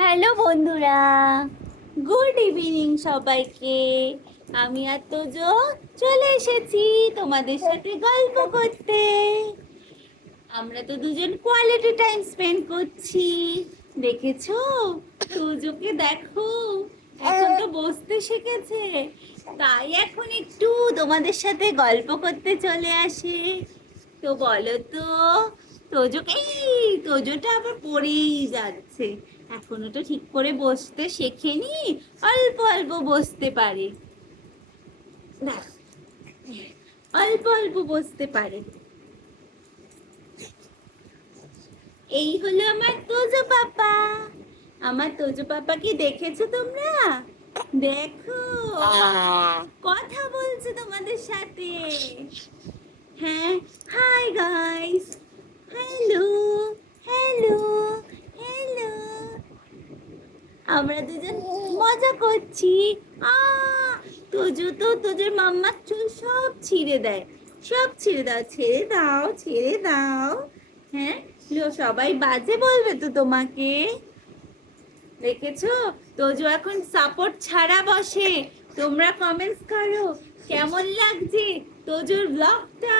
Hello বন্ধুরা, good evening সবাইকে। আমি আর তোজো চলে এসেছি তোমাদের সাথে গল্প করতে। আমরা তো দুজন কোয়ালিটি টাইম স্পেন্ড করছি। দেখেছো, তোজোকে দেখো, এখন তো বসতে শিখেছে, তাই এখন একটু তোমাদের সাথে গল্প করতে চলে আসে। তো বলো তো, তোজোকে তোজোটা আবার পড়েই যাচ্ছে, এখনো তো ঠিক করে বসতে শেখেনি, অল্প অল্প বসতে পারে। দেখ, অল্প অল্প বসতে পারে। এই হলো আমার তোজো পাপা। আমার তোজো পাপাকে দেখেছো তোমরা? দেখো, কথা বলছে তোমাদের সাথে। হ্যাঁ, hi guys, hello, hello, hello. আমরা দুজন মজা করছি। আ তোজো তো তোজোর মাম্মার চুল সব ছিঁড়ে দেয়, সব ছিঁড়ে দাও, ছেড়ে দাও, ছেড়ে দাও। হ্যাঁ, সবাই বাজে বলবে তো তোমাকে। দেখেছো, তোজো এখন সাপোর্ট ছাড়া বসে। তোমরা কমেন্টস করো কেমন লাগছে তোজোর ব্লগটা।